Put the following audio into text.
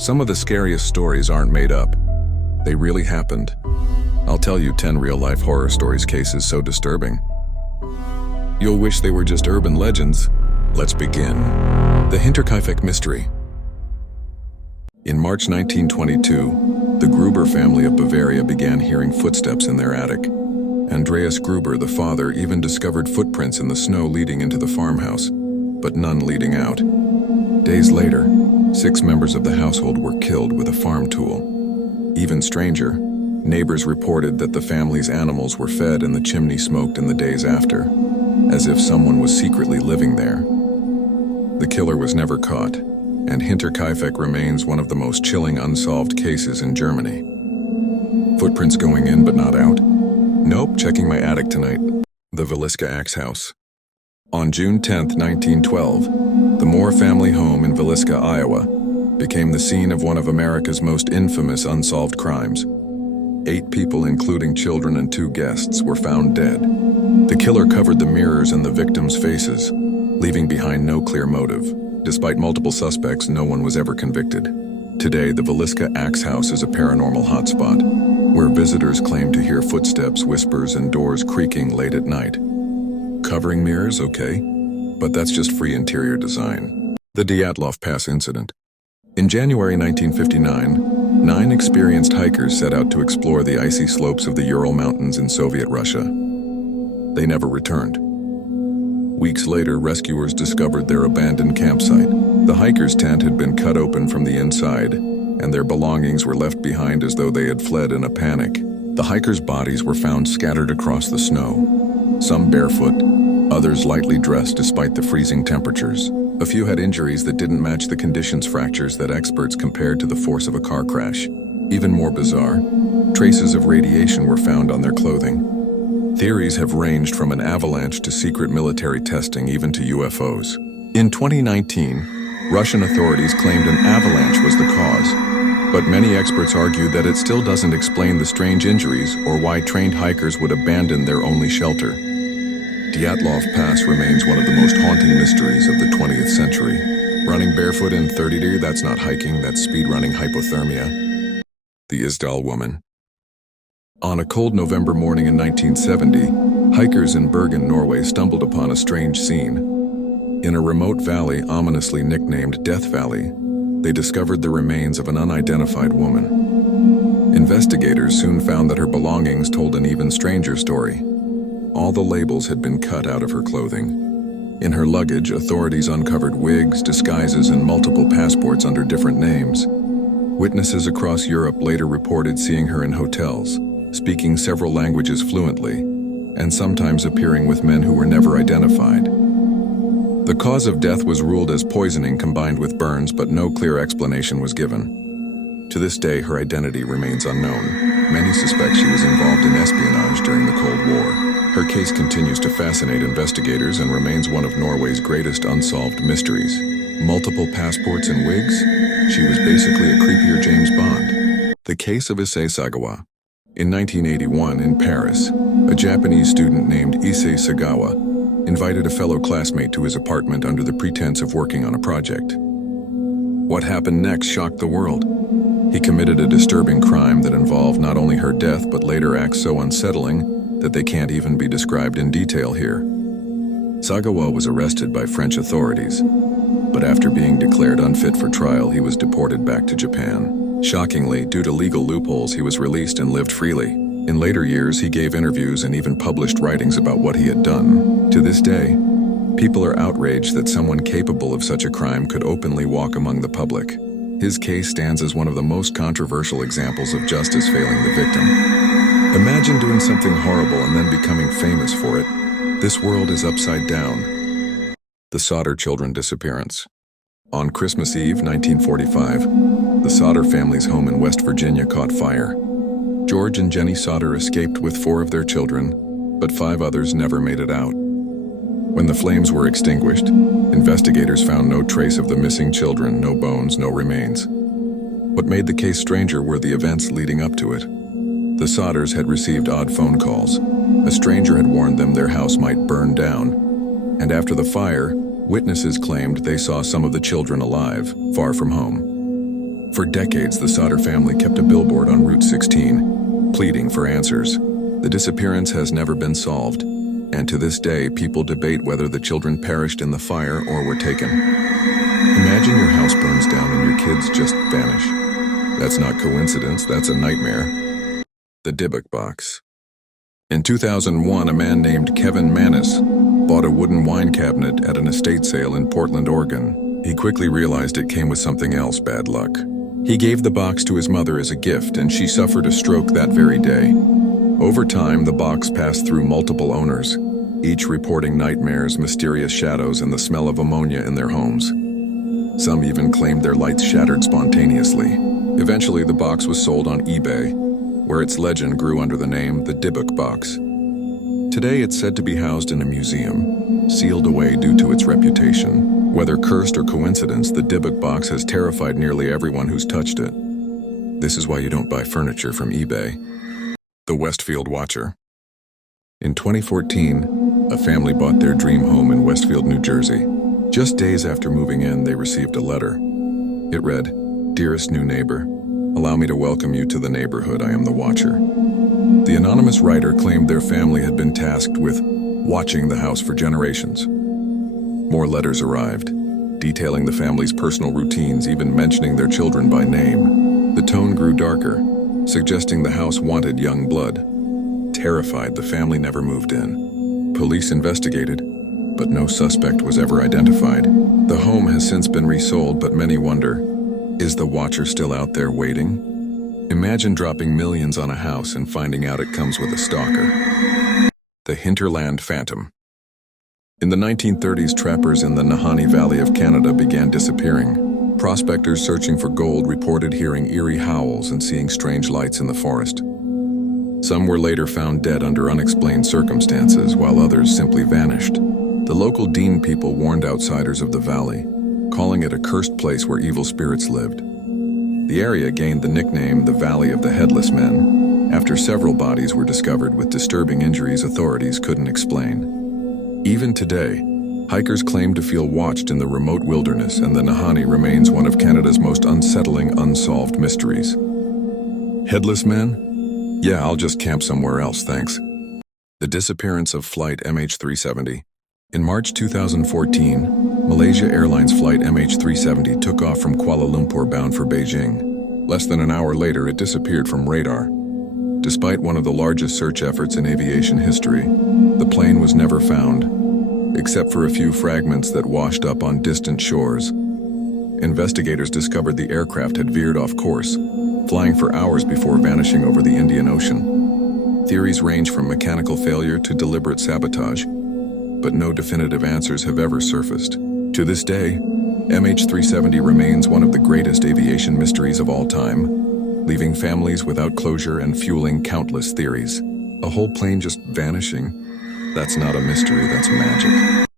Some of the scariest stories aren't made up. They really happened. I'll tell you 10 real-life horror stories cases so disturbing. You'll wish they were just urban legends. Let's begin. The Hinterkaifeck Mystery. In March 1922, the Gruber family of Bavaria began hearing footsteps in their attic. Andreas Gruber, the father, even discovered footprints in the snow leading into the farmhouse, but none leading out. Days later, 6 members of the household were killed with a farm tool. Even stranger, neighbors reported that the family's animals were fed and the chimney smoked in the days after, as if someone was secretly living there. The killer was never caught, and Hinterkaifeck remains one of the most chilling unsolved cases in Germany. Footprints going in but not out? Nope, checking my attic tonight. The Villisca Axe House. On June 10, 1912, the Moore family home in Villisca, Iowa, became the scene of one of America's most infamous unsolved crimes. 8 people, including children and 2 guests, were found dead. The killer covered the mirrors and the victims' faces, leaving behind no clear motive. Despite multiple suspects, no one was ever convicted. Today, the Villisca Axe House is a paranormal hotspot, where visitors claim to hear footsteps, whispers, and doors creaking late at night. Covering mirrors, okay, but that's just free interior design. The Dyatlov Pass incident. In January 1959, 9 experienced hikers set out to explore the icy slopes of the Ural Mountains in Soviet Russia. They never returned. Weeks later, rescuers discovered their abandoned campsite. The hikers' tent had been cut open from the inside, and their belongings were left behind as though they had fled in a panic. The hikers' bodies were found scattered across the snow, some barefoot, others lightly dressed despite the freezing temperatures. A few had injuries that didn't match the conditions fractures that experts compared to the force of a car crash. Even more bizarre, traces of radiation were found on their clothing. Theories have ranged from an avalanche to secret military testing, even to UFOs. In 2019, Russian authorities claimed an avalanche was the cause, but many experts argue that it still doesn't explain the strange injuries or why trained hikers would abandon their only shelter. Dyatlov Pass remains one of the most haunting mysteries of the 20th century. Running barefoot in 30 degrees, that's not hiking, that's speedrunning hypothermia. The Isdal woman. On a cold November morning in 1970, hikers in Bergen, Norway stumbled upon a strange scene. In a remote valley ominously nicknamed Death Valley, they discovered the remains of an unidentified woman. Investigators soon found that her belongings told an even stranger story. All the labels had been cut out of her clothing. In her luggage, authorities uncovered wigs, disguises, and multiple passports under different names. Witnesses across Europe later reported seeing her in hotels, speaking several languages fluently, and sometimes appearing with men who were never identified. The cause of death was ruled as poisoning combined with burns, but no clear explanation was given. To this day, her identity remains unknown. Many suspect she was involved in espionage during the Cold War. Her case continues to fascinate investigators and remains one of Norway's greatest unsolved mysteries. Multiple passports and wigs? She was basically a creepier James Bond. The case of Issei Sagawa. In 1981, in Paris, a Japanese student named Issei Sagawa invited a fellow classmate to his apartment under the pretense of working on a project. What happened next shocked the world. He committed a disturbing crime that involved not only her death but later acts so unsettling that they can't even be described in detail here. Sagawa was arrested by French authorities, but after being declared unfit for trial, he was deported back to Japan. Shockingly, due to legal loopholes, he was released and lived freely. In later years, he gave interviews and even published writings about what he had done. To this day, people are outraged that someone capable of such a crime could openly walk among the public. His case stands as one of the most controversial examples of justice failing the victim. Imagine doing something horrible and then becoming famous for it. This world is upside down. The Sodder children disappearance. On Christmas Eve, 1945, the Sodder family's home in West Virginia caught fire. George and Jenny Sodder escaped with 4 of their children, but 5 others never made it out. When the flames were extinguished, investigators found no trace of the missing children, no bones, no remains. What made the case stranger were the events leading up to it. The Sodders had received odd phone calls. A stranger had warned them their house might burn down, and after the fire, witnesses claimed they saw some of the children alive, far from home. For decades, the Sodder family kept a billboard on Route 16, pleading for answers. The disappearance has never been solved, and to this day, people debate whether the children perished in the fire or were taken. Imagine your house burns down and your kids just vanish. That's not coincidence, that's a nightmare. The Dybbuck Box. In 2001, a man named Kevin Manis bought a wooden wine cabinet at an estate sale in Portland, Oregon. He quickly realized it came with something else: bad luck. He gave the box to his mother as a gift, and she suffered a stroke that very day. Over time, the box passed through multiple owners, each reporting nightmares, mysterious shadows, and the smell of ammonia in their homes. Some even claimed their lights shattered spontaneously. Eventually, the box was sold on eBay, where its legend grew under the name the Dybbuck Box. Today, it's said to be housed in a museum, sealed away due to its reputation. Whether cursed or coincidence, the Dybbuck Box has terrified nearly everyone who's touched it. This is why you don't buy furniture from eBay. The Westfield Watcher. In 2014, a family bought their dream home in Westfield, New Jersey. Just days after moving in, they received a letter. It read, "Dearest new neighbor, allow me to welcome you to the neighborhood. I am the Watcher." The anonymous writer claimed their family had been tasked with watching the house for generations. More letters arrived, detailing the family's personal routines, even mentioning their children by name. The tone grew darker, suggesting the house wanted young blood. Terrified, the family never moved in. Police investigated, but no suspect was ever identified. The home has since been resold, but many wonder, is the Watcher still out there waiting? Imagine dropping millions on a house and finding out it comes with a stalker. The Hinterland Phantom. In the 1930s, trappers in the Nahanni Valley of Canada began disappearing. Prospectors searching for gold reported hearing eerie howls and seeing strange lights in the forest. Some were later found dead under unexplained circumstances, while others simply vanished. The local Dean people warned outsiders of the valley, calling it a cursed place where evil spirits lived. The area gained the nickname the Valley of the Headless Men after several bodies were discovered with disturbing injuries authorities couldn't explain. Even today, hikers claim to feel watched in the remote wilderness, and the Nahanni remains one of Canada's most unsettling unsolved mysteries. Headless men? Yeah, I'll just camp somewhere else, thanks. The disappearance of flight MH370. In March 2014, Malaysia Airlines flight MH370 took off from Kuala Lumpur bound for Beijing. Less than an hour later, it disappeared from radar. Despite one of the largest search efforts in aviation history, the plane was never found, except for a few fragments that washed up on distant shores. Investigators discovered the aircraft had veered off course, flying for hours before vanishing over the Indian Ocean. Theories range from mechanical failure to deliberate sabotage, but no definitive answers have ever surfaced. To this day, MH370 remains one of the greatest aviation mysteries of all time, leaving families without closure and fueling countless theories. A whole plane just vanishing? That's not a mystery, that's magic.